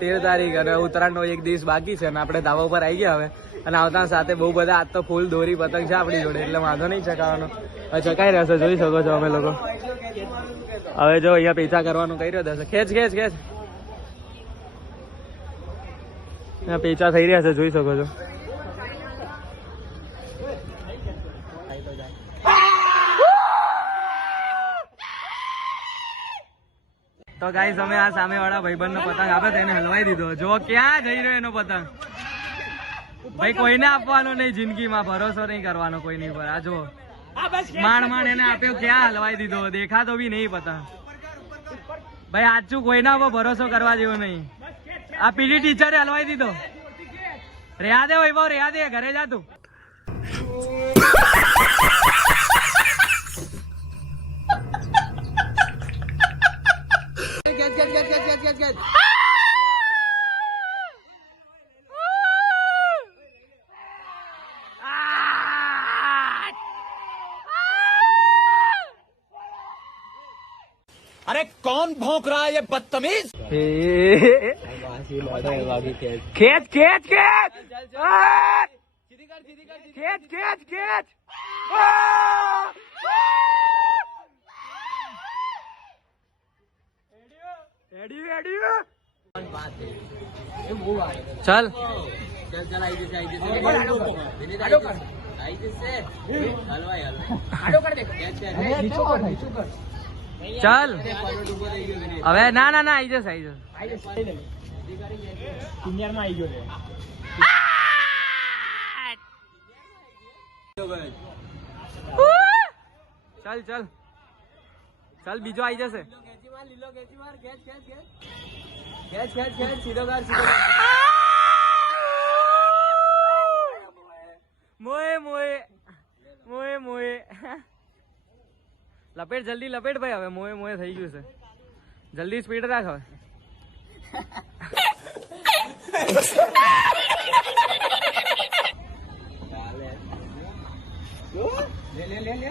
તેર તારીખ અને ઉત્તરાયણનો એક દિવસ બાકી છે અને આપણે ધાબા ઉપર આવી ગયા હવે. અને આવતા સાથે બહુ બધા આજ તો ફૂલ દોરી પતંગ છે આપણી જોડે, એટલે વાંધો નહીં ચકાવવાનો ચકાઈ ચકાઈ રહેશે જોઈ શકો છો અમે લોકો. હવે જો અહીંયા પીછા કરવાનું કહી રહ્યો હશે ખેંચ ખેંચ ખેંચ. પેચા થઈ રહ્યા છે, જોઈ શકો છો. તો ગાઈસ આ સામે વાળા ભાઈબંધ પતંગ આપે તેને હલવાઈ દીધો. જો ક્યાં જઈ રહ્યો એનો પતંગ? ભાઈ, કોઈને આપવાનો નહીં, જિંદગીમાં ભરોસો નહીં કરવાનો કોઈની પર આ જો માંડ માંડ એને આપ્યો, ક્યાં હલવાઈ દીધો? દેખાતો બી નહીં પતંગ. ભાઈ આચું કોઈના પર ભરોસો કરવા જેવો નહીં. આ પીડી ટીચરે હલવાઈ દીધો. રેયા દે, વૈભવ રેયા દે, ઘરે જા તું. get, get, get, get, get, get. अरे कौन भोंक रहा है ये बदतमीज खेत खेत खेत खेत खेत खेत ખેંચ ખેંચ ખેંચ આ! ખેંચ ખેંચ ખેંચ આ! રેડી રેડી ચાલ ચાલ હવે ના ના ના આઈ જશે આઈ જશે ચાલ ચાલ चल बीजो आई जैसे। लपेट जल्दी लपेट भाई हमें मोए मोए थी गयु जल्दी स्पीड राख ले ले ले ले।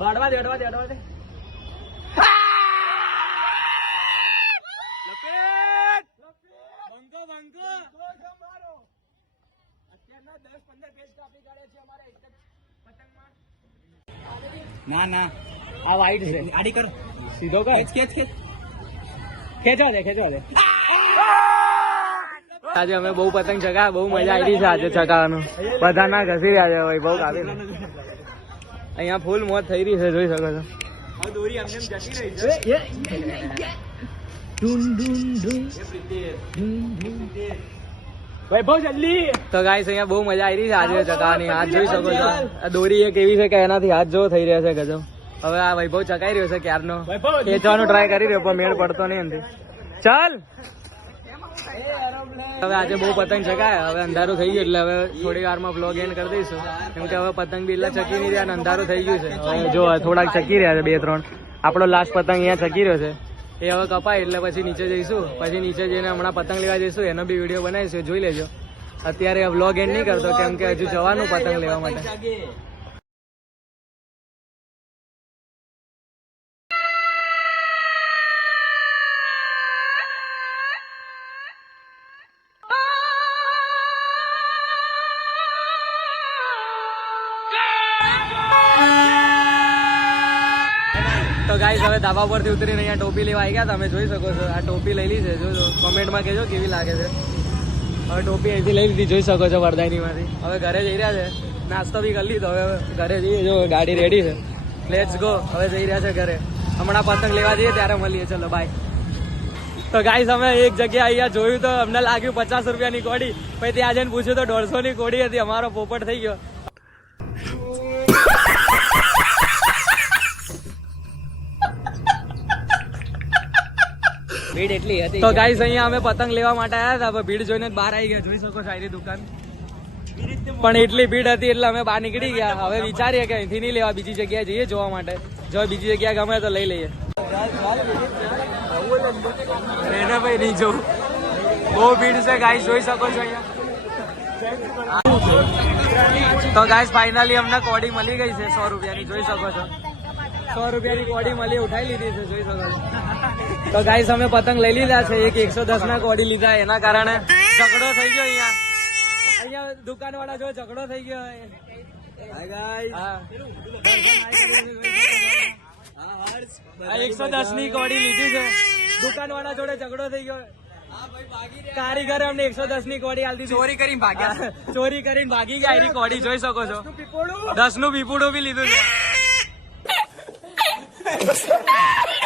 બાડવા દે અડવા દે અડવા દે. ના ना આ વાઈટ છે. આડી કર. સીધો કર. કેચ ખેચ ખેચ. ખેંચવા દે ખેંચવા દે. આજે અમે બહુ પતંગ ચગાવ્યા બહુ મજા આવી છે આજે ચગાવવાનું. બધા ના ઘસી રહ્યા છે ભાઈ બહુ કાપી. અહીંયા ફૂલ મોત થઈ રહી છે જોઈ શકો છો. દોરી અમને જતી રહી છે. વૈભવ જલ્દી. તો ગાઈસ અહીંયા બહુ મજા આવી રહી છે આજે ચકાવવાની હાથ જોઈ શકો છો. આ દોરી એક એવી છે કે એનાથી હાથ જો થઈ રહ્યા છે ગજબ. હવે આ વૈભવ ચકાઈ રહ્યો છે ક્યારનો? ખેંચવાનો ટ્રાય કરી રહ્યો પણ મેળ પડતો નહીં એમથી. ચાલ. હવે આજે બહુ પતંગ ચકાય હવે અંધારું થઈ ગયું એટલે હવે થોડી વારમાં બ્લોગ એન્ડ કરી દઈશું. કેમ કે હવે પતંગ બી એટલા ચકી નહીં રહ્યા અને અંધારું થઈ ગયું છે. જો થોડાક ચકી રહ્યા છે, બે, ત્રણ. આપણો લાસ્ટ પતંગ અહીંયા ચકી રહ્યો છે. એ હવે કપાય એટલે પછી નીચે જઈશું. પછી નીચે જઈને હમણાં પતંગ લેવા જઈશું. એનો બી વીડિયો બનાવીશું. જોઈ લેજો. અત્યારે બ્લોગ એન્ડ નહીં કરતો, કેમ કે હજુ જવાનું પતંગ લેવા માટે. ગાઈસ હવે ધાબા પરથી ઉતરીને અહીંયા ટોપી લેવા આવી ગયા તમે જોઈ શકો છો, આ ટોપી લઈ લીધી છે. જોજો કોમેન્ટમાં કહેજો કેવી લાગે છે. હવે ટોપી અહીંથી લઈ લીધી, જોઈ શકો છો વરદાયનીમાંથી. હવે ઘરે જઈ રહ્યા છે. નાસ્તો બી કરી લીધો. હવે ઘરે જઈએ. જો, ગાડી રેડી છે. લેટ્સ ગો હવે જઈ રહ્યા છે ઘરે. હમણાં પતંગ લેવા જઈએ, ત્યારે મળીએ. ચલો બાય તો ગાઈસ અમે એક જગ્યાએ અહીંયા જોયું તો અમને લાગ્યું પચાસ રૂપિયાની કોડી. પછી ત્યાં જઈને પૂછ્યું તો દોઢસો ની કોડી હતી. અમારો પોપટ થઈ ગયો. ભીડ એટલી હતી તો ગાઈસ અહીંયા અમે પતંગ લેવા માટે આવ્યા હતા ભીડ જોઈને બહાર આવી ગયા. જોઈ શકો છો દુકાન. પણ એટલી ભીડ હતી એટલે અમે બહાર નીકળી ગયા. હવે વિચારીએ કે અહીંથી નહીં લેવા બીજી જગ્યાએ જઈએ જોવા માટે. જો બીજી જગ્યાએ ગમે તો લઈ લઈએ. ભાઈ નહીં જોવું બહુ ભીડ છે ગાઈસ જોઈ શકો છો અહીંયા. તો ગાઈસ ફાઇનલી અમને કોડી મળી ગઈ છે સો રૂપિયાની જોઈ શકો છો. સો રૂપિયાની કોડી મળી ઉઠાઈ લીધી છે જોઈ શકો છો. તો ગાઈસ અમે પતંગ લઈ લીધા છે. એક એકસો દસ ના કોડી લીધા એના કારણે ઝઘડો થઈ ગયો અહીંયા. અહીંયા દુકાન વાળા જો ઝઘડો થઈ ગયો એકસો દસની કોડી લીધી છે. દુકાન વાળા જોડે ઝઘડો થઈ ગયો કારીગર અમને એકસો દસની કોડી આલતી ચોરી કરીને ભાગ્યા. ચોરી કરીને ભાગી ગયા. એની કોડી જોઈ શકો છો. દસનું પીપુડું બી લીધું છે.